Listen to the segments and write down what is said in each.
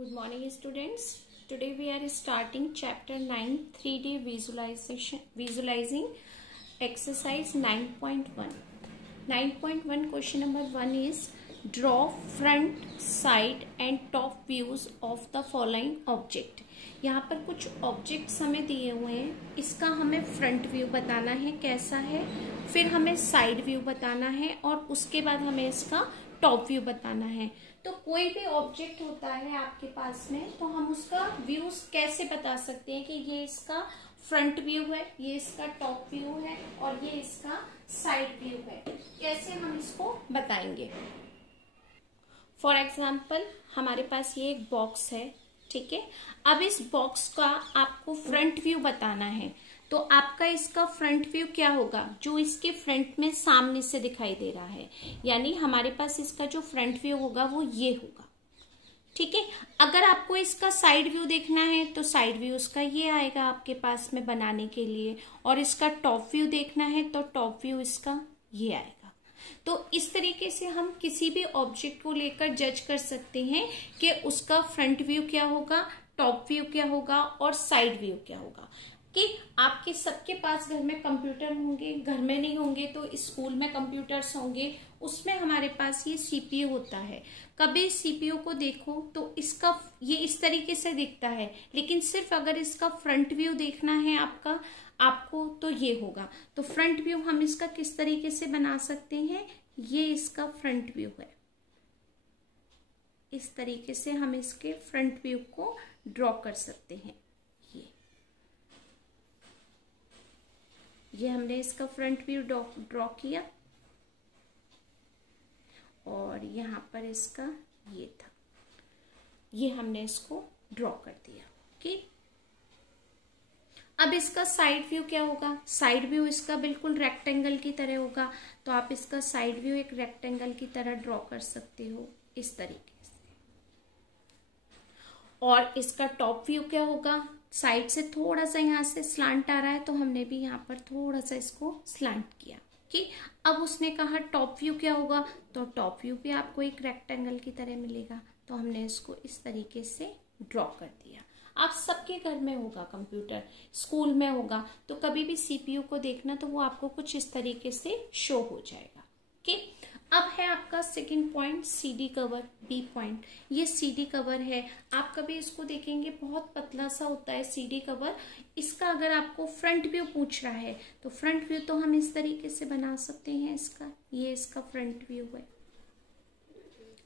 Good morning, students. Today we are starting chapter 9 3D visualizing exercise 9.1. 9.1 question number 1 is draw front, side and top views of the following object. यहाँ पर कुछ objects हमें दिए हुए हैं, इसका हमें फ्रंट व्यू बताना है कैसा है, फिर हमें साइड व्यू बताना है और उसके बाद हमें इसका टॉप व्यू बताना है। तो कोई भी ऑब्जेक्ट होता है आपके पास में, तो हम उसका व्यूज कैसे बता सकते हैं कि ये इसका फ्रंट व्यू है, ये इसका टॉप व्यू है और ये इसका साइड व्यू है। कैसे हम इसको बताएंगे? फॉर एग्जाम्पल हमारे पास ये एक बॉक्स है, ठीक है। अब इस बॉक्स का आपको फ्रंट व्यू बताना है, तो आपका इसका फ्रंट व्यू क्या होगा? जो इसके फ्रंट में सामने से दिखाई दे रहा है, यानी हमारे पास इसका जो फ्रंट व्यू होगा वो ये होगा, ठीक है। अगर आपको इसका साइड व्यू देखना है तो साइड व्यू इसका ये आएगा आपके पास में बनाने के लिए, और इसका टॉप व्यू देखना है तो टॉप व्यू इसका ये आएगा। तो इस तरीके से हम किसी भी ऑब्जेक्ट को लेकर जज कर सकते हैं कि उसका फ्रंट व्यू क्या होगा, टॉप व्यू क्या होगा और साइड व्यू क्या होगा। कि आपके सबके पास घर में कंप्यूटर होंगे, घर में नहीं होंगे तो स्कूल में कंप्यूटर्स होंगे, उसमें हमारे पास ये सीपीयू होता है। कभी सीपीयू को देखो तो इसका ये इस तरीके से दिखता है, लेकिन सिर्फ अगर इसका फ्रंट व्यू देखना है आपको तो ये होगा। तो फ्रंट व्यू हम इसका किस तरीके से बना सकते हैं? ये इसका फ्रंट व्यू है, इस तरीके से हम इसके फ्रंट व्यू को ड्रॉ कर सकते हैं। ये हमने इसका फ्रंट व्यू ड्रॉ किया और यहाँ पर इसका ये था, ये हमने इसको ड्रॉ कर दिया, ठीक। अब इसका साइड व्यू क्या होगा? साइड व्यू इसका बिल्कुल रेक्टेंगल की तरह होगा, तो आप इसका साइड व्यू एक रेक्टेंगल की तरह ड्रॉ कर सकते हो इस तरीके से। और इसका टॉप व्यू क्या होगा? साइड से थोड़ा सा यहाँ से स्लांट आ रहा है, तो हमने भी यहाँ पर थोड़ा सा इसको स्लांट किया, ठीक। अब उसने कहा टॉप व्यू क्या होगा, तो टॉप व्यू भी आपको एक रेक्टेंगल की तरह मिलेगा, तो हमने इसको इस तरीके से ड्रॉ कर दिया। आप सबके घर में होगा कंप्यूटर, स्कूल में होगा, तो कभी भी सीपीयू को देखना तो वो आपको कुछ इस तरीके से शो हो जाएगा, ठीक। अब है आपका second point, CD cover, B point. ये सीडी कवर है, आप कभी इसको देखेंगे बहुत पतला सा होता है सीडी कवर। इसका अगर आपको फ्रंट व्यू पूछ रहा है तो फ्रंट व्यू तो हम इस तरीके से बना सकते हैं इसका, ये इसका फ्रंट व्यू है।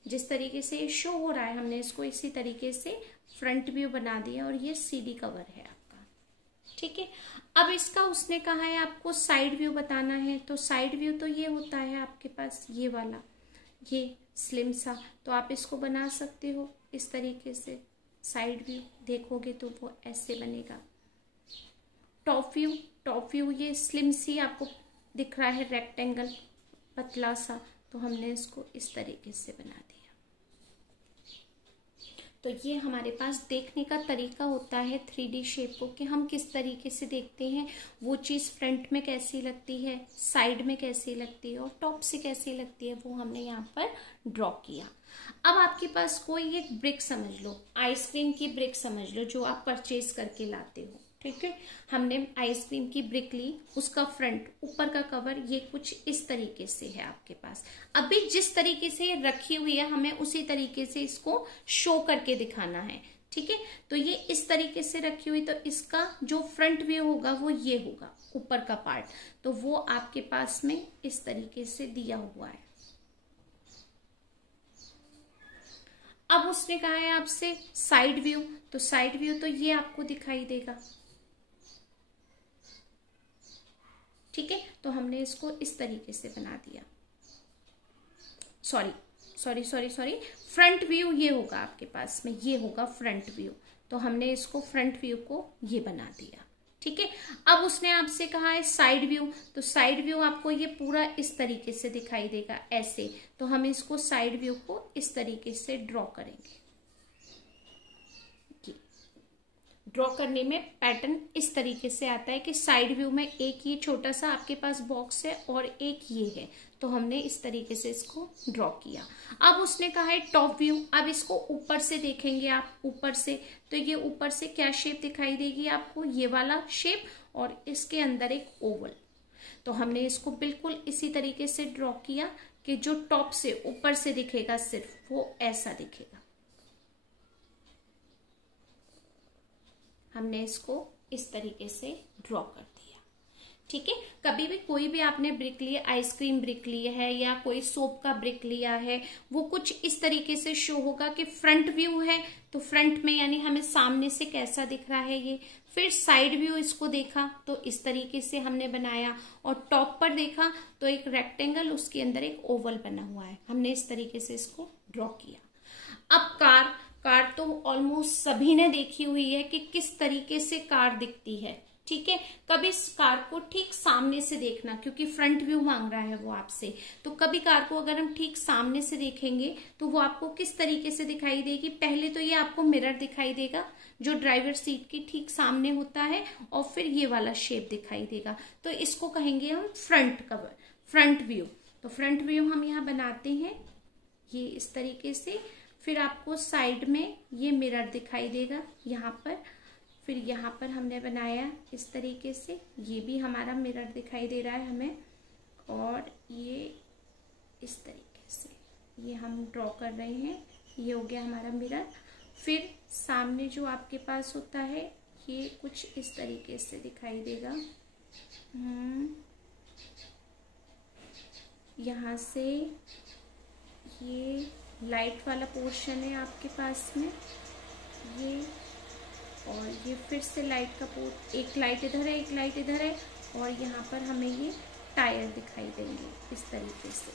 जिस तरीके से ये शो हो रहा है हमने इसको इसी तरीके से फ्रंट व्यू बना दिया और ये सीडी कवर है आपका, ठीक है। अब इसका उसने कहा है आपको साइड व्यू बताना है, तो साइड व्यू तो ये होता है आपके पास ये वाला, ये स्लिम सा, तो आप इसको बना सकते हो इस तरीके से। साइड व्यू देखोगे तो वो ऐसे बनेगा। टॉप व्यू ये स्लिम सी आपको दिख रहा है, रेक्टेंगल पतला सा, तो हमने इसको इस तरीके से बना दिया। तो ये हमारे पास देखने का तरीका होता है 3D शेप को, कि हम किस तरीके से देखते हैं, वो चीज़ फ्रंट में कैसी लगती है, साइड में कैसी लगती है और टॉप से कैसी लगती है, वो हमने यहाँ पर ड्रॉ किया। अब आपके पास कोई एक ब्रिक समझ लो, आइसक्रीम की ब्रिक समझ लो, जो आप परचेज करके लाते हो, ठीक है। हमने आइसक्रीम की ब्रिक ली, उसका फ्रंट ऊपर का कवर ये कुछ इस तरीके से है आपके पास। अभी जिस तरीके से ये रखी हुई है हमें उसी तरीके से इसको शो करके दिखाना है, ठीक है। तो ये इस तरीके से रखी हुई, तो इसका जो फ्रंट व्यू होगा वो ये होगा, ऊपर का पार्ट, तो वो आपके पास में इस तरीके से दिया हुआ है। अब उसने कहा है आपसे साइड व्यू, तो साइड व्यू तो ये आपको दिखाई देगा, ठीक है। तो हमने इसको इस तरीके से बना दिया। सॉरी, फ्रंट व्यू ये होगा आपके पास में, ये होगा फ्रंट व्यू, तो हमने इसको फ्रंट व्यू को ये बना दिया, ठीक है। अब उसने आपसे कहा है साइड व्यू, तो साइड व्यू आपको ये पूरा इस तरीके से दिखाई देगा ऐसे, तो हम इसको साइड व्यू को इस तरीके से ड्रॉ करेंगे। ड्रॉ करने में पैटर्न इस तरीके से आता है कि साइड व्यू में एक ये छोटा सा आपके पास बॉक्स है और एक ये है, तो हमने इस तरीके से इसको ड्रॉ किया। अब उसने कहा है टॉप व्यू, अब इसको ऊपर से देखेंगे आप, ऊपर से, तो ये ऊपर से क्या शेप दिखाई देगी आपको, ये वाला शेप, और इसके अंदर एक ओवल। तो हमने इसको बिल्कुल इसी तरीके से ड्रॉ किया कि जो टॉप से ऊपर से दिखेगा सिर्फ वो ऐसा दिखेगा। हमने इसको इस तरीके से ड्रॉ कर दिया, ठीक है। कभी भी कोई भी आपने ब्रिक ली, आइसक्रीम ब्रिक ली है या कोई सोप का ब्रिक लिया है, वो कुछ इस तरीके से शो होगा कि फ्रंट व्यू है तो फ्रंट में यानी हमें सामने से कैसा दिख रहा है ये, फिर साइड व्यू इसको देखा तो इस तरीके से हमने बनाया, और टॉप पर देखा तो एक रेक्टेंगल, उसके अंदर एक ओवल बना हुआ है, हमने इस तरीके से इसको ड्रॉ किया। अब कार तो ऑलमोस्ट सभी ने देखी हुई है कि किस तरीके से कार दिखती है, ठीक है। कभी इस कार को ठीक सामने से देखना, क्योंकि फ्रंट व्यू मांग रहा है वो आपसे, तो कभी कार को अगर हम ठीक सामने से देखेंगे तो वो आपको किस तरीके से दिखाई देगी। पहले तो ये आपको मिरर दिखाई देगा जो ड्राइवर सीट के ठीक सामने होता है, और फिर ये वाला शेप दिखाई देगा, तो इसको कहेंगे हम फ्रंट कवर, फ्रंट व्यू। तो फ्रंट व्यू हम यहाँ बनाते हैं ये इस तरीके से, फिर आपको साइड में ये मिरर दिखाई देगा यहाँ पर, फिर यहाँ पर हमने बनाया इस तरीके से, ये भी हमारा मिरर दिखाई दे रहा है हमें, और ये इस तरीके से ये हम ड्रॉ कर रहे हैं, ये हो गया हमारा मिरर। फिर सामने जो आपके पास होता है ये कुछ इस तरीके से दिखाई देगा, यहाँ से ये लाइट वाला पोर्शन है आपके पास में ये, और ये फिर से लाइट का पोर्ट, एक लाइट इधर है एक लाइट इधर है, और यहाँ पर हमें ये टायर दिखाई देंगे इस तरीके से,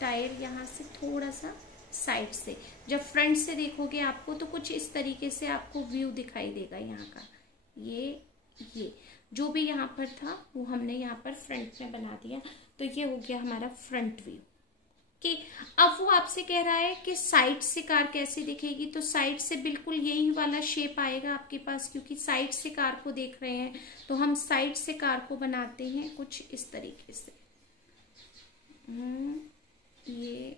टायर यहाँ से थोड़ा सा साइड से, जब फ्रंट से देखोगे आपको तो कुछ इस तरीके से आपको व्यू दिखाई देगा यहाँ का, ये जो भी यहाँ पर था वो हमने यहाँ पर फ्रंट में बना दिया, तो ये हो गया हमारा फ्रंट व्यू। कि अब वो आपसे कह रहा है कि साइड से कार कैसे दिखेगी, तो साइड से बिल्कुल यही वाला शेप आएगा आपके पास, क्योंकि साइड से कार को देख रहे हैं, तो हम साइड से कार को बनाते हैं कुछ इस तरीके से, ये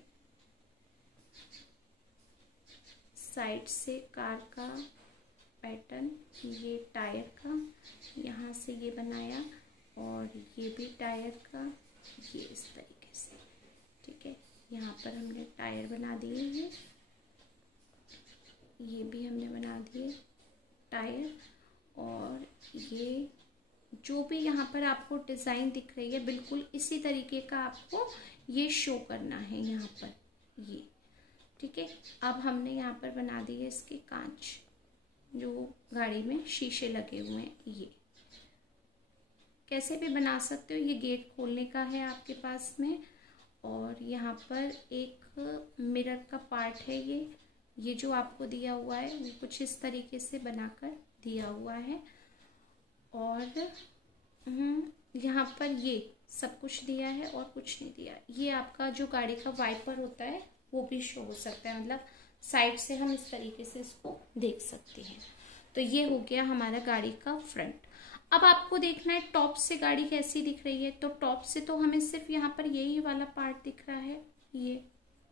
साइड से कार का पैटर्न, ये टायर का यहाँ से ये बनाया, और ये भी टायर का ये इस तरीके से, ठीक है। यहाँ पर हमने टायर बना दिए हैं, ये भी हमने बना दिए टायर, और ये जो भी यहाँ पर आपको डिज़ाइन दिख रही है बिल्कुल इसी तरीके का आपको ये शो करना है यहाँ पर ये, ठीक है। अब हमने यहाँ पर बना दिए इसके कांच, जो गाड़ी में शीशे लगे हुए हैं, ये कैसे भी बना सकते हो, ये गेट खोलने का है आपके पास में, और यहाँ पर एक मिरर का पार्ट है, ये जो आपको दिया हुआ है वो कुछ इस तरीके से बनाकर दिया हुआ है, और यहाँ पर ये सब कुछ दिया है और कुछ नहीं दिया। ये आपका जो गाड़ी का वाइपर होता है वो भी शो हो सकता है, मतलब साइड से हम इस तरीके से इसको देख सकते हैं। तो ये हो गया हमारा गाड़ी का फ्रंट। अब आपको देखना है टॉप से गाड़ी कैसी दिख रही है, तो टॉप से तो हमें सिर्फ यहाँ पर यही वाला पार्ट दिख रहा है ये,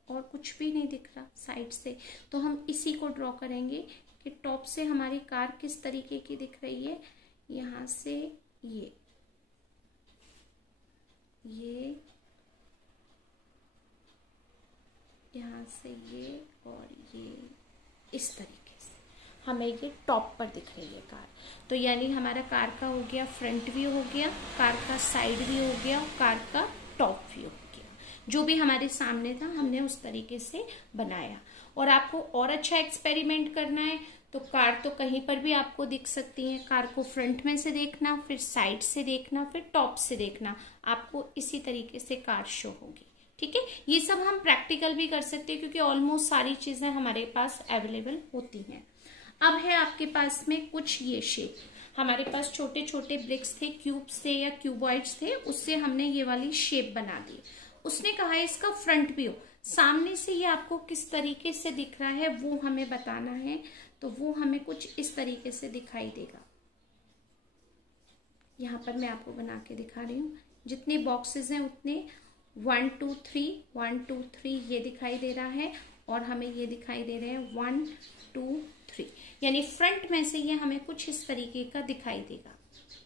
और कुछ भी नहीं दिख रहा साइड से, तो हम इसी को ड्रॉ करेंगे कि टॉप से हमारी कार किस तरीके की दिख रही है। यहाँ से ये यहाँ से ये, और ये इस तरीके से हमें ये टॉप पर दिख रही है कार। तो यानी हमारा कार का हो गया फ्रंट व्यू, हो गया कार का साइड व्यू, हो गया कार का टॉप व्यू हो गया। जो भी हमारे सामने था हमने उस तरीके से बनाया। और आपको और अच्छा एक्सपेरिमेंट करना है तो कार तो कहीं पर भी आपको दिख सकती है, कार को फ्रंट में से देखना, फिर साइड से देखना, फिर टॉप से देखना, आपको इसी तरीके से कार शो होगी। ठीक है, ये सब हम प्रैक्टिकल भी कर सकते हैं क्योंकि ऑलमोस्ट सारी चीजें हमारे पास अवेलेबल होती हैं। अब है आपके पास में कुछ ये शेप, हमारे पास छोटे छोटे ब्रिक्स थे, क्यूब्स थे या क्यूबॉइड्स थे, उससे हमने ये वाली शेप बना दी। उसने कहा है इसका फ्रंट व्यू, सामने से ये आपको किस तरीके से दिख रहा है वो हमें बताना है। तो वो हमें कुछ इस तरीके से दिखाई देगा। यहाँ पर मैं आपको बना के दिखा रही हूँ। जितने बॉक्सेस हैं उतने 1 2 3 1 2 3 ये दिखाई दे रहा है, और हमें ये दिखाई दे रहे हैं 1 2 3, यानी फ्रंट में से ये हमें कुछ इस तरीके का दिखाई देगा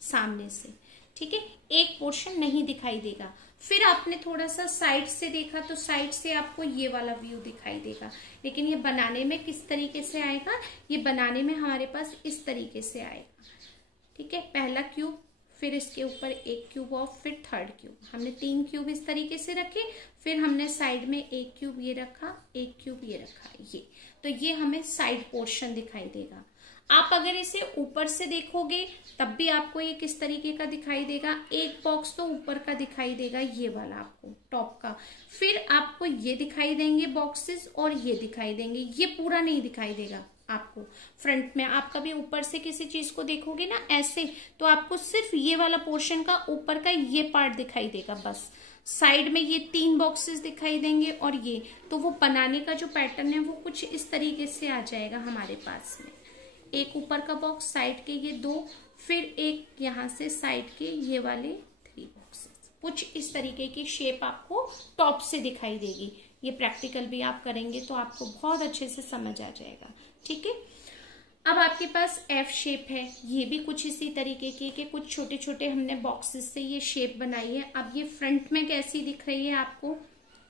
सामने से। ठीक है, एक पोर्शन नहीं दिखाई देगा। फिर आपने थोड़ा सा साइड से देखा तो साइड से आपको ये वाला व्यू दिखाई देगा, लेकिन ये बनाने में किस तरीके से आएगा, ये बनाने में हमारे पास इस तरीके से आएगा। ठीक है, पहला क्यूब, फिर इसके ऊपर एक क्यूब और फिर थर्ड क्यूब। हमने 3 क्यूब इस तरीके से रखे, फिर हमने साइड में एक क्यूब ये रखा, एक क्यूब ये रखा, ये। तो ये हमें साइड पोर्शन दिखाई देगा। आप अगर इसे ऊपर से देखोगे तब भी आपको ये किस तरीके का दिखाई देगा, एक बॉक्स तो ऊपर का दिखाई देगा, ये वाला आपको टॉप का। फिर आपको ये दिखाई देंगे बॉक्सेस, और ये दिखाई देंगे, ये पूरा नहीं दिखाई देगा आपको फ्रंट में। आप कभी ऊपर से किसी चीज को देखोगे ना ऐसे, तो आपको सिर्फ ये वाला पोर्शन का ऊपर का ये पार्ट दिखाई देगा बस। साइड में ये 3 बॉक्सेस दिखाई देंगे, और ये तो वो बनाने का जो पैटर्न है वो कुछ इस तरीके से आ जाएगा हमारे पास में। एक ऊपर का बॉक्स, साइड के ये 2, फिर एक यहाँ से साइड के ये वाले 3 बॉक्सेस। कुछ इस तरीके की शेप आपको टॉप से दिखाई देगी। ये प्रैक्टिकल भी आप करेंगे तो आपको बहुत अच्छे से समझ आ जाएगा। ठीक है, अब आपके पास एफ शेप है, ये भी कुछ इसी तरीके की कि कुछ छोटे छोटे हमने बॉक्सेस से ये शेप बनाई है। अब ये फ्रंट में कैसी दिख रही है आपको,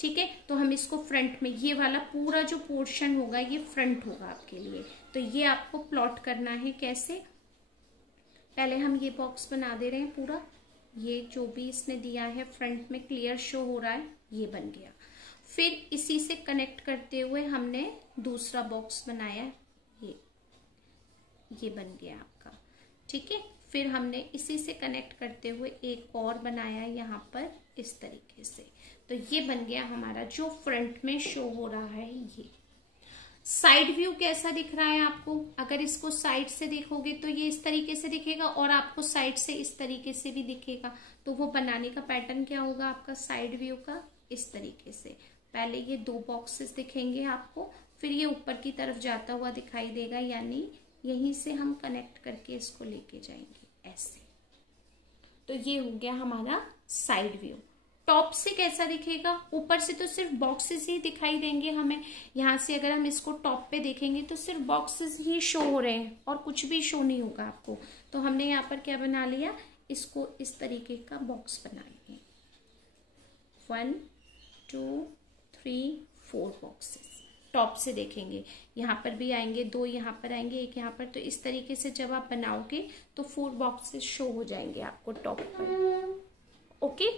ठीक है, तो हम इसको फ्रंट में, ये वाला पूरा जो पोर्शन होगा ये फ्रंट होगा आपके लिए। तो ये आपको प्लॉट करना है कैसे। पहले हम ये बॉक्स बना दे रहे हैं पूरा, ये जो भी इसने दिया है फ्रंट में क्लियर शो हो रहा है, ये बन गया। फिर इसी से कनेक्ट करते हुए हमने दूसरा बॉक्स बनाया, ये बन गया आपका। ठीक है, फिर हमने इसी से कनेक्ट करते हुए एक और बनाया यहाँ पर इस तरीके से। तो ये बन गया हमारा जो फ्रंट में शो हो रहा है। ये साइड व्यू कैसा दिख रहा है आपको, अगर इसको साइड से देखोगे तो ये इस तरीके से दिखेगा, और आपको साइड से इस तरीके से भी दिखेगा। तो वो बनाने का पैटर्न क्या होगा आपका साइड व्यू का, इस तरीके से। पहले ये 2 बॉक्सेस दिखेंगे आपको, फिर ये ऊपर की तरफ जाता हुआ दिखाई देगा, यानी यहीं से हम कनेक्ट करके इसको लेके जाएंगे ऐसे। तो ये हो गया हमारा साइड व्यू। टॉप से कैसा दिखेगा, ऊपर से तो सिर्फ बॉक्सेस ही दिखाई देंगे हमें। यहाँ से अगर हम इसको टॉप पे देखेंगे तो सिर्फ बॉक्सेस ही शो हो रहे हैं और कुछ भी शो नहीं होगा आपको। तो हमने यहाँ पर क्या बना लिया, इसको इस तरीके का बॉक्स बना लिए। 1 2 3 4 बॉक्सेस टॉप से देखेंगे। यहाँ पर भी आएंगे 2, यहाँ पर आएंगे 1, यहाँ पर। तो इस तरीके से जब आप बनाओगे तो 4 बॉक्सेस शो हो जाएंगे आपको टॉप पर। ओके,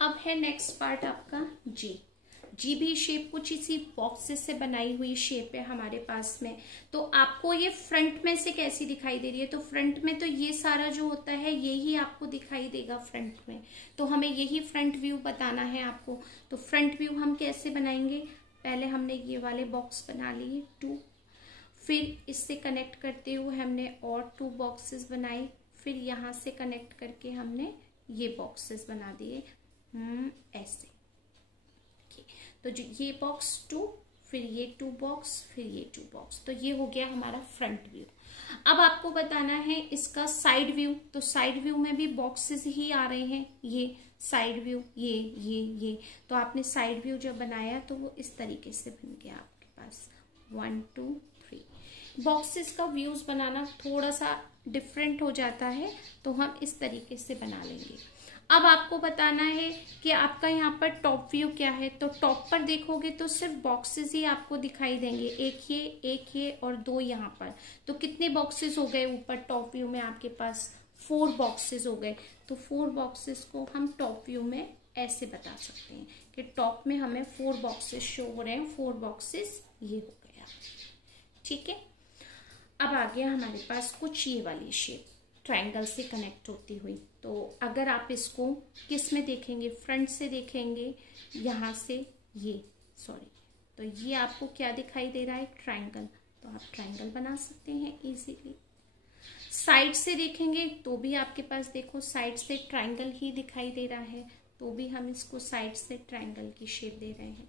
अब है नेक्स्ट पार्ट आपका जी। जी भी शेप कुछ इसी बॉक्सेस से बनाई हुई शेप है हमारे पास में। तो आपको ये फ्रंट में से कैसी दिखाई दे रही है, तो फ्रंट में तो ये सारा जो होता है यही आपको दिखाई देगा फ्रंट में। तो हमें यही फ्रंट व्यू बताना है आपको। तो फ्रंट व्यू हम कैसे बनाएंगे, पहले हमने ये वाले बॉक्स बना लिए 2, फिर इससे कनेक्ट करते हुए हमने और 2 बॉक्सेस बनाए, फिर यहाँ से कनेक्ट करके हमने ये बॉक्सेस बना दिए ऐसे। तो जो ये बॉक्स 2, फिर ये 2 बॉक्स, फिर ये 2 बॉक्स। तो ये हो गया हमारा फ्रंट व्यू। अब आपको बताना है इसका साइड व्यू। तो साइड व्यू में भी बॉक्सेस ही आ रहे हैं, ये साइड व्यू, ये। तो आपने साइड व्यू जब बनाया तो वो इस तरीके से बन गया आपके पास 1 2 3। बॉक्सेस का व्यूज बनाना थोड़ा सा डिफरेंट हो जाता है, तो हम इस तरीके से बना लेंगे। अब आपको बताना है कि आपका यहाँ पर टॉप व्यू क्या है। तो टॉप पर देखोगे तो सिर्फ बॉक्सेस ही आपको दिखाई देंगे, एक ये और 2 यहाँ पर। तो कितने बॉक्सेस हो गए ऊपर टॉप व्यू में आपके पास, 4 बॉक्सेस हो गए। तो 4 बॉक्सेस को हम टॉप व्यू में ऐसे बता सकते हैं कि टॉप में हमें 4 बॉक्सेस शो हो रहे हैं, 4 बॉक्सेस ये हो गया। ठीक है, अब आ गया हमारे पास कुछ ये वाली शेप ट्रायंगल से कनेक्ट होती हुई। तो अगर आप इसको किस में देखेंगे, फ्रंट से देखेंगे, यहाँ से ये तो ये आपको क्या दिखाई दे रहा है, ट्रायंगल। तो आप ट्रायंगल बना सकते हैं इजीली। साइड से देखेंगे तो भी आपके पास देखो साइड से ट्रायंगल ही दिखाई दे रहा है। तो भी हम इसको साइड से ट्रायंगल की शेप दे रहे हैं।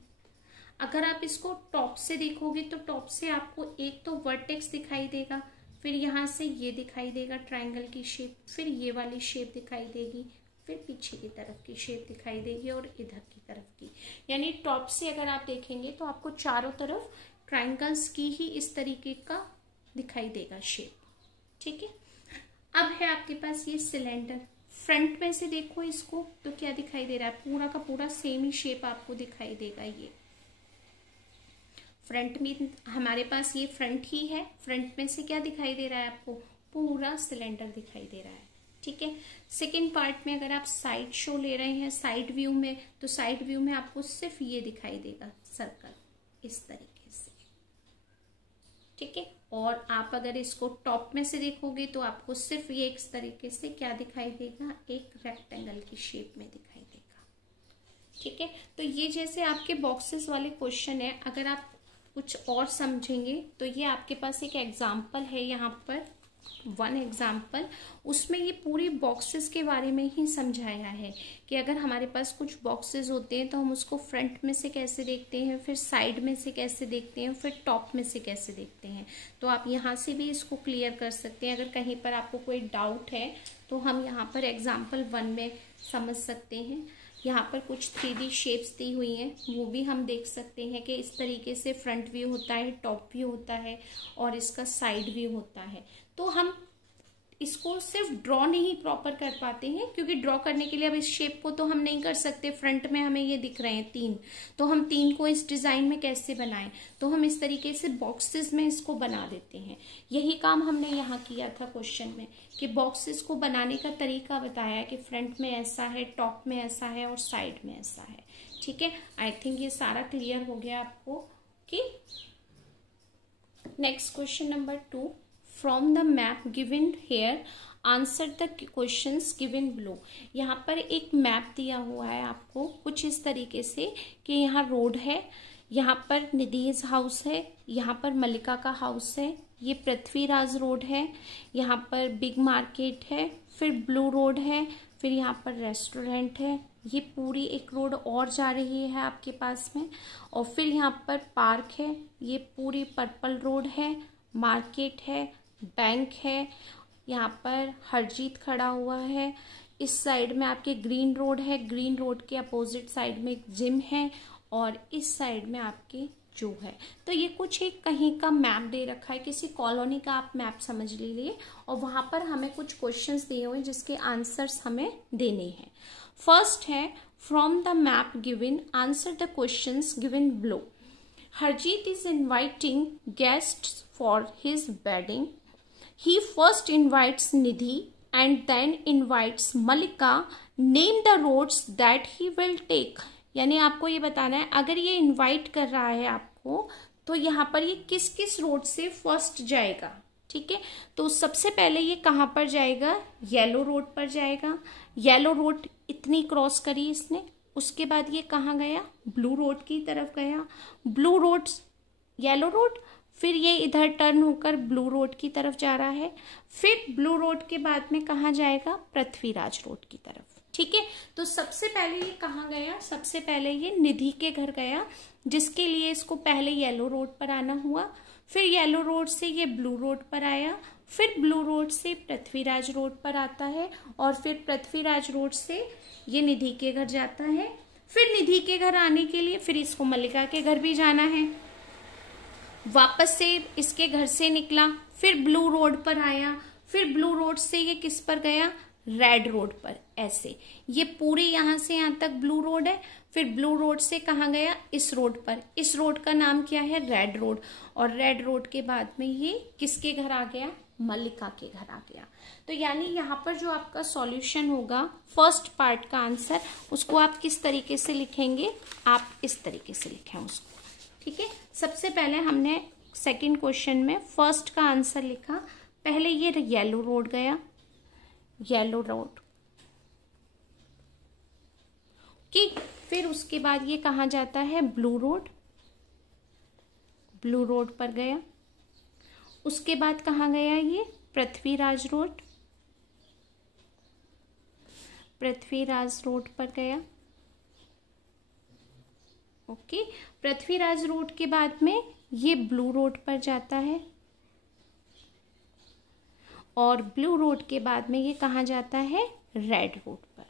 अगर आप इसको टॉप से देखोगे तो टॉप से आपको एक तो वर्टेक्स दिखाई देगा, फिर यहाँ से ये दिखाई देगा ट्रायंगल की शेप, फिर ये वाली शेप दिखाई देगी, फिर पीछे की तरफ की शेप दिखाई देगी और इधर की तरफ की। यानी टॉप से अगर आप देखेंगे तो आपको चारों तरफ ट्रायंगल्स की ही इस तरीके का दिखाई देगा शेप। ठीक है, अब है आपके पास ये सिलेंडर। फ्रंट में से देखो इसको तो क्या दिखाई दे रहा है, पूरा का पूरा सेम ही शेप आपको दिखाई देगा। ये फ्रंट में हमारे पास ये फ्रंट ही है, फ्रंट में से क्या दिखाई दे रहा है आपको, पूरा सिलेंडर दिखाई दे रहा है। ठीक है, सेकेंड पार्ट में अगर आप साइड शो ले रहे हैं साइड व्यू में, तो साइड व्यू में आपको सिर्फ ये दिखाई देगा सर्कल इस तरीके से। ठीक है, और आप अगर इसको टॉप में से देखोगे तो आपको सिर्फ ये इस तरीके से क्या दिखाई देगा, एक रेक्टेंगल की शेप में दिखाई देगा। ठीक है, तो ये जैसे आपके बॉक्सेस वाले क्वेश्चन है, अगर आप कुछ और समझेंगे तो ये आपके पास एक एग्जाम्पल है, यहाँ पर वन एग्जाम्पल, उसमें ये पूरी बॉक्सेस के बारे में ही समझाया है कि अगर हमारे पास कुछ बॉक्सेस होते हैं तो हम उसको फ्रंट में से कैसे देखते हैं, फिर साइड में से कैसे देखते हैं, फिर टॉप में से कैसे देखते हैं। तो आप यहाँ से भी इसको क्लियर कर सकते हैं। अगर कहीं पर आपको कोई डाउट है तो हम यहाँ पर एग्जाम्पल 1 में समझ सकते हैं। यहाँ पर कुछ 3D शेप्स दी हुई हैं, वो भी हम देख सकते हैं कि इस तरीके से फ्रंट व्यू होता है, टॉप व्यू होता है और इसका साइड व्यू होता है। तो हम इसको सिर्फ ड्रॉ नहीं प्रॉपर कर पाते हैं, क्योंकि ड्रॉ करने के लिए अब इस शेप को तो हम नहीं कर सकते। फ्रंट में हमें ये दिख रहे हैं 3, तो हम 3 को इस डिजाइन में कैसे बनाएं, तो हम इस तरीके से बॉक्सेस में इसको बना देते हैं। यही काम हमने यहाँ किया था क्वेश्चन में, कि बॉक्सेस को बनाने का तरीका बताया कि फ्रंट में ऐसा है, टॉप में ऐसा है और साइड में ऐसा है। ठीक है, आई थिंक ये सारा क्लियर हो गया आपको। कि next question number 2, from the map given here answer the questions given below। यहाँ पर एक मैप दिया हुआ है आपको कुछ इस तरीके से कि यहाँ रोड है, यहाँ पर निधिज हाउस है, यहाँ पर मल्लिका का हाउस है, ये पृथ्वीराज रोड है, यहाँ पर बिग मार्केट है, फिर ब्लू रोड है, फिर यहाँ पर रेस्टोरेंट है, ये पूरी एक रोड और जा रही है आपके पास में, और फिर यहाँ पर पार्क है, ये पूरी पर्पल रोड है, मार्केट है, बैंक है, यहाँ पर हरजीत खड़ा हुआ है, इस साइड में आपके ग्रीन रोड है, ग्रीन रोड के अपोजिट साइड में एक जिम है, और इस साइड में आपके जू है। तो ये कुछ एक कहीं का मैप दे रखा है, किसी कॉलोनी का आप मैप समझ लीजिए, और वहां पर हमें कुछ क्वेश्चंस दिए हुए जिसके आंसर्स हमें देने हैं। फर्स्ट है, from the map given answer the questions given below. Harjeet is inviting guests for his wedding. He first invites Nidhi and then invites Malika. Name the roads that he will take। यानी आपको ये बताना है, अगर ये invite कर रहा है आपको तो यहाँ पर ये किस किस रोड से फर्स्ट जाएगा। ठीक है, तो सबसे पहले ये कहाँ पर जाएगा, येलो रोड पर जाएगा। येलो रोड इतनी क्रॉस करी इसने, उसके बाद ये कहाँ गया, ब्लू रोड की तरफ गया, ब्लू रोड येलो रोड, फिर ये इधर टर्न होकर ब्लू रोड की तरफ जा रहा है, फिर ब्लू रोड के बाद में कहाँ जाएगा, पृथ्वीराज रोड की तरफ। ठीक है, तो सबसे पहले ये कहाँ गया, सबसे पहले ये निधि के घर गया, जिसके लिए इसको पहले येलो रोड पर आना हुआ, फिर येलो रोड से ये ब्लू रोड पर आया, फिर ब्लू रोड से पृथ्वीराज रोड पर आता है, और फिर पृथ्वीराज रोड से ये निधि के घर जाता है। फिर निधि के घर आने के लिए फिर इसको मल्लिका के घर भी जाना है, वापस से इसके घर से निकला, फिर ब्लू रोड पर आया, फिर ब्लू रोड से ये किस पर गया, रेड रोड पर। ऐसे ये पूरी यहाँ से यहाँ तक ब्लू रोड है, फिर ब्लू रोड से कहाँ गया, इस रोड पर। इस रोड का नाम क्या है, रेड रोड, और रेड रोड के बाद में ये किसके घर आ गया, मल्लिका के घर आ गया। तो यानी यहाँ पर जो आपका सॉल्यूशन होगा फर्स्ट पार्ट का आंसर, उसको आप किस तरीके से लिखेंगे, आप इस तरीके से लिखें उसको। ठीक है, सबसे पहले हमने सेकंड क्वेश्चन में फर्स्ट का आंसर लिखा, पहले ये येलो रोड गया, येलो रोड की, फिर उसके बाद ये कहाँ जाता है, ब्लू रोड, ब्लू रोड पर गया, उसके बाद कहाँ गया, ये पृथ्वीराज रोड, पृथ्वीराज रोड पर गया, ओके, पृथ्वीराज रोड के बाद में ये ब्लू रोड पर जाता है और ब्लू रोड के बाद में ये कहाँ जाता है, रेड रोड पर।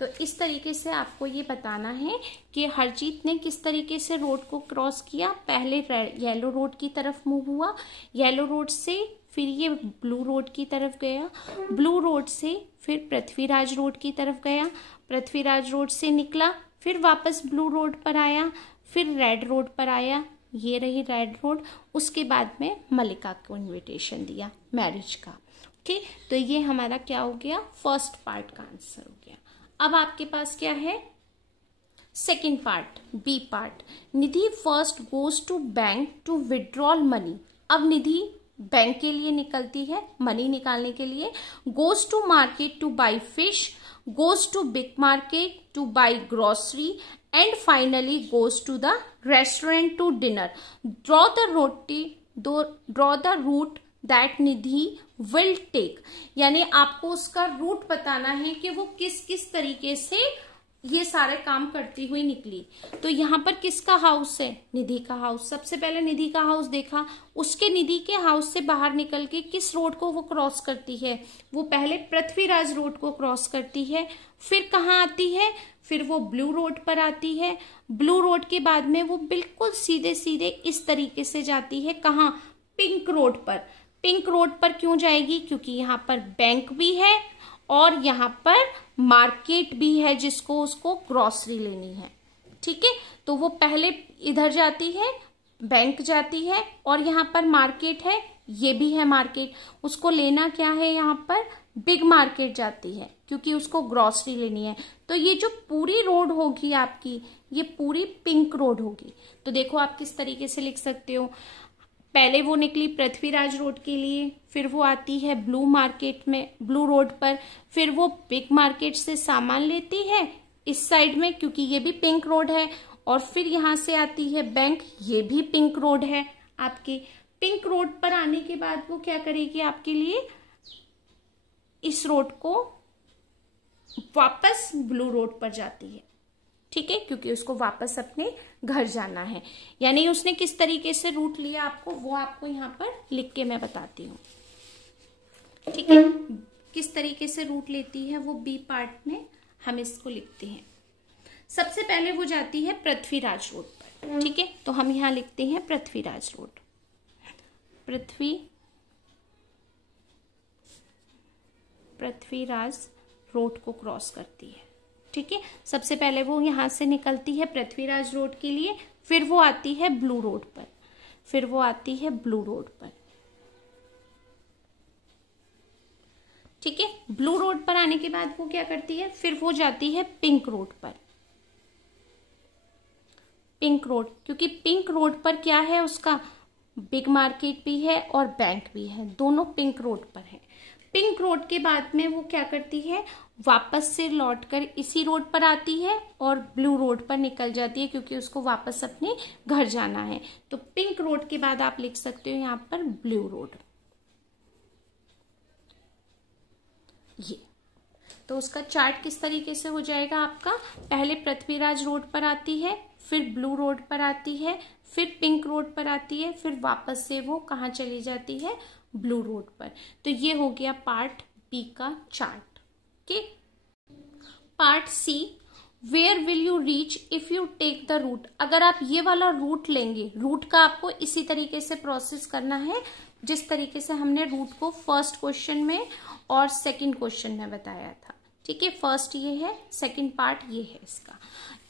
तो इस तरीके से आपको ये बताना है कि हरजीत ने किस तरीके से रोड को क्रॉस किया। पहले येलो रोड की तरफ मूव हुआ, येलो रोड से फिर ये ब्लू रोड की तरफ गया, ब्लू रोड से फिर पृथ्वीराज रोड की तरफ गया, पृथ्वीराज रोड से निकला, फिर वापस ब्लू रोड पर आया, फिर रेड रोड पर आया, ये रही रेड रोड। उसके बाद में मल्लिका को इनविटेशन दिया मैरिज का। ओके, तो ये हमारा क्या हो गया, फर्स्ट पार्ट का आंसर हो गया। अब आपके पास क्या है, second part, B part. Nidhi first goes to bank to withdrawal money. अब निधि बैंक के लिए निकलती है मनी निकालने के लिए। Goes to market to buy fish, goes to big market to buy grocery and finally goes to the restaurant to dinner. Draw the route that Nidhi will take. यानी आपको उसका रूट बताना है कि वो किस किस तरीके से ये सारे काम करती हुई निकली। तो यहाँ पर किसका हाउस है, निधि का हाउस। सबसे पहले निधि का हाउस देखा, उसके निधि के हाउस से बाहर निकल के किस रोड को वो क्रॉस करती है, वो पहले पृथ्वीराज रोड को क्रॉस करती है, फिर कहाँ आती है, फिर वो ब्लू रोड पर आती है। ब्लू रोड के बाद में वो बिल्कुल सीधे सीधे इस तरीके से जाती है, कहाँ, पिंक रोड पर। पिंक रोड पर क्यों जाएगी, क्योंकि यहाँ पर बैंक भी है और यहाँ पर मार्केट भी है जिसको उसको ग्रोसरी लेनी है। ठीक है, तो वो पहले इधर जाती है, बैंक जाती है और यहाँ पर मार्केट है, ये भी है मार्केट। उसको लेना क्या है, यहाँ पर बिग मार्केट जाती है क्योंकि उसको ग्रोसरी लेनी है। तो ये जो पूरी रोड होगी आपकी, ये पूरी पिंक रोड होगी। तो देखो आप किस तरीके से लिख सकते हो, पहले वो निकली पृथ्वीराज रोड के लिए, फिर वो आती है ब्लू मार्केट में, ब्लू रोड पर, फिर वो बिग मार्केट से सामान लेती है इस साइड में क्योंकि ये भी पिंक रोड है, और फिर यहाँ से आती है बैंक, ये भी पिंक रोड है आपकी। पिंक रोड पर आने के बाद वो क्या करेगी आपके लिए, इस रोड को वापस ब्लू रोड पर जाती है। ठीक है, क्योंकि उसको वापस अपने घर जाना है। यानी उसने किस तरीके से रूट लिया आपको, वो आपको यहाँ पर लिख के मैं बताती हूँ। ठीक है, किस तरीके से रूट लेती है वो बी पार्ट में हम इसको लिखते हैं। सबसे पहले वो जाती है पृथ्वीराज रोड पर। ठीक है, तो हम यहाँ लिखते हैं पृथ्वीराज रोड। पृथ्वीराज रोड को क्रॉस करती है। ठीक है, सबसे पहले वो यहां से निकलती है पृथ्वीराज रोड के लिए, फिर वो आती है ब्लू रोड पर, फिर वो आती है ब्लू रोड पर। ठीक है, ब्लू रोड पर आने के बाद वो क्या करती है, फिर वो जाती है पिंक रोड पर। पिंक रोड, क्योंकि पिंक रोड पर क्या है, उसका बिग मार्केट भी है और बैंक भी है, दोनों पिंक रोड पर है। पिंक रोड के बाद में वो क्या करती है, वापस से लौटकर इसी रोड पर आती है और ब्लू रोड पर निकल जाती है क्योंकि उसको वापस अपने घर जाना है। तो पिंक रोड के बाद आप लिख सकते हो यहाँ पर ब्लू रोड। ये तो उसका चार्ट किस तरीके से हो जाएगा आपका, पहले पृथ्वीराज रोड पर आती है, फिर ब्लू रोड पर आती है, फिर पिंक रोड पर आती है, फिर वापस से वो कहाँ चली जाती है, ब्लू रोड पर। तो ये हो गया पार्ट बी का chart. Okay, part C, where will you reach if you take the route. अगर आप ये वाला रूट लेंगे, रूट का आपको इसी तरीके से प्रोसेस करना है जिस तरीके से हमने रूट को फर्स्ट क्वेश्चन में और सेकंड क्वेश्चन में बताया था। ठीक है, फर्स्ट ये है, सेकंड पार्ट ये है इसका।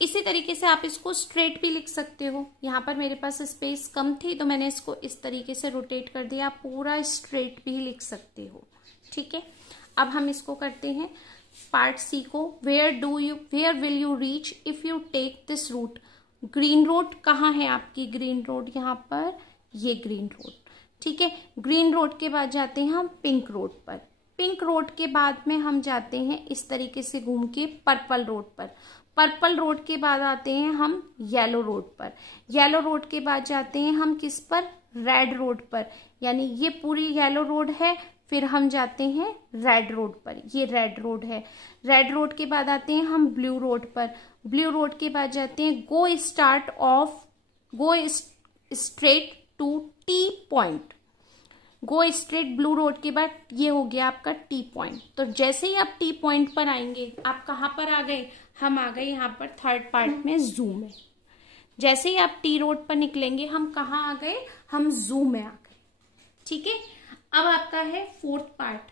इसी तरीके से आप इसको स्ट्रेट भी लिख सकते हो। यहाँ पर मेरे पास स्पेस कम थी तो मैंने इसको इस तरीके से रोटेट कर दिया, आप पूरा स्ट्रेट भी लिख सकते हो। ठीक है, अब हम इसको करते हैं पार्ट सी को। Where will you reach if you take this route. Green road कहाँ है आपकी, ग्रीन रोड यहाँ पर, ये ग्रीन रोड। ठीक है, ग्रीन रोड के बाद जाते हैं हम पिंक रोड पर। पिंक रोड के बाद में हम जाते हैं इस तरीके से घूम के पर्पल रोड पर। पर्पल रोड के बाद आते हैं हम येलो रोड पर। येलो रोड के बाद जाते हैं हम किस पर, रेड रोड पर। यानी ये पूरी येलो रोड है, फिर हम जाते हैं रेड रोड पर, ये रेड रोड है। रेड रोड के बाद आते हैं हम ब्लू रोड पर। ब्लू रोड के बाद जाते हैं go straight to T point. Go straight blue road के बाद ये हो गया आपका टी पॉइंट। तो जैसे ही आप टी पॉइंट पर आएंगे, आप कहाँ पर आ गए, हम आ गए यहाँ पर थर्ड पार्ट में, जू में। जैसे ही आप टी रोड पर निकलेंगे, हम कहाँ आ गए, हम जू में आ गए। ठीक है, अब आपका है fourth part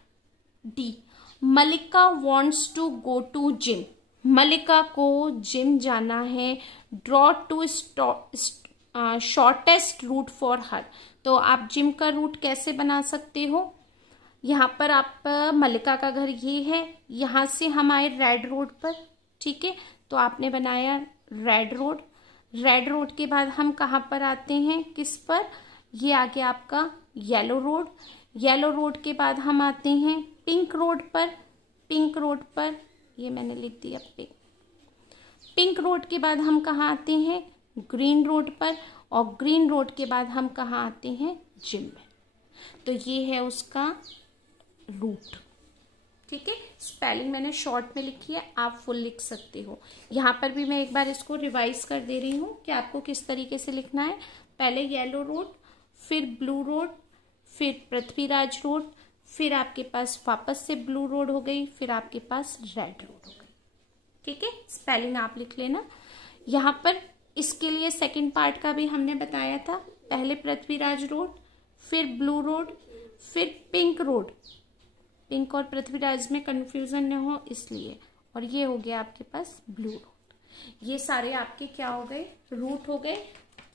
D. Malika wants to go to gym. Malika को जिम जाना है। Draw to shortest route for her. तो आप जिम का रूट कैसे बना सकते हो, यहाँ पर आप मलिका का घर ये है, यहाँ से हम आए रेड रोड पर। ठीक है, तो आपने बनाया रेड रोड। रेड रोड के बाद हम कहाँ पर आते हैं, किस पर, ये आ गया आपका येलो रोड। येलो रोड के बाद हम आते हैं पिंक रोड पर। पिंक रोड पर ये मैंने लिख दिया पिंक। पिंक रोड के बाद हम कहाँ आते हैं, ग्रीन रोड पर। और ग्रीन रोड के बाद हम कहाँ आते हैं, जिम में। तो ये है उसका रूट। ठीक है, स्पेलिंग मैंने शॉर्ट में लिखी है, आप फुल लिख सकते हो। यहाँ पर भी मैं एक बार इसको रिवाइज कर दे रही हूँ कि आपको किस तरीके से लिखना है। पहले येलो रोड, फिर ब्लू रोड, फिर पृथ्वीराज रोड, फिर आपके पास वापस से ब्लू रोड हो गई, फिर आपके पास रेड रोड हो गई। ठीक है, स्पेलिंग आप लिख लेना। यहाँ पर इसके लिए सेकंड पार्ट का भी हमने बताया था। पहले पृथ्वीराज रोड, फिर ब्लू रोड, फिर पिंक रोड। पिंक और पृथ्वीराज में कंफ्यूजन न हो इसलिए। और ये हो गया आपके पास ब्लू रोड। ये सारे आपके क्या हो गए, रूट हो गए।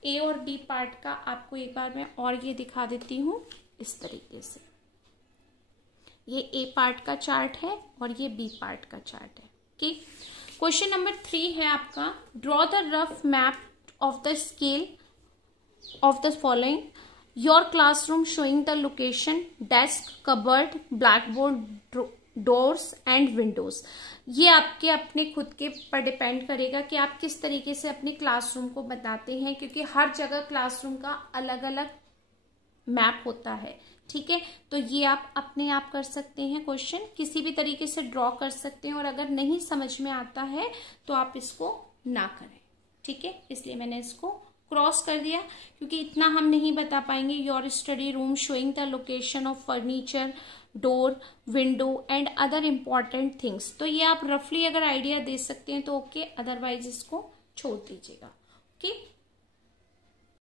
ए और बी पार्ट का आपको एक बार मैं और ये दिखा देती हूँ इस तरीके से। ये ए पार्ट का चार्ट है और ये बी पार्ट का चार्ट है। ठीक, क्वेश्चन नंबर 3 है आपका, draw the rough map of the scale of the following. Your classroom showing the location, desk, cupboard, blackboard, doors and Windows. ये आपके अपने खुद के पर डिपेंड करेगा कि आप किस तरीके से अपने क्लासरूम को बताते हैं, क्योंकि हर जगह क्लासरूम का अलग अलग मैप होता है। ठीक है, तो ये आप अपने आप कर सकते हैं। क्वेश्चन किसी भी तरीके से ड्रॉ कर सकते हैं, और अगर नहीं समझ में आता है तो आप इसको ना करें। ठीक है, इसलिए मैंने इसको क्रॉस कर दिया, क्योंकि इतना हम नहीं बता पाएंगे। Your study room showing the location of furniture, door, window and other important things. तो ये आप रफली अगर आइडिया दे सकते हैं तो ओके, अदरवाइज इसको छोड़ दीजिएगा। ओके।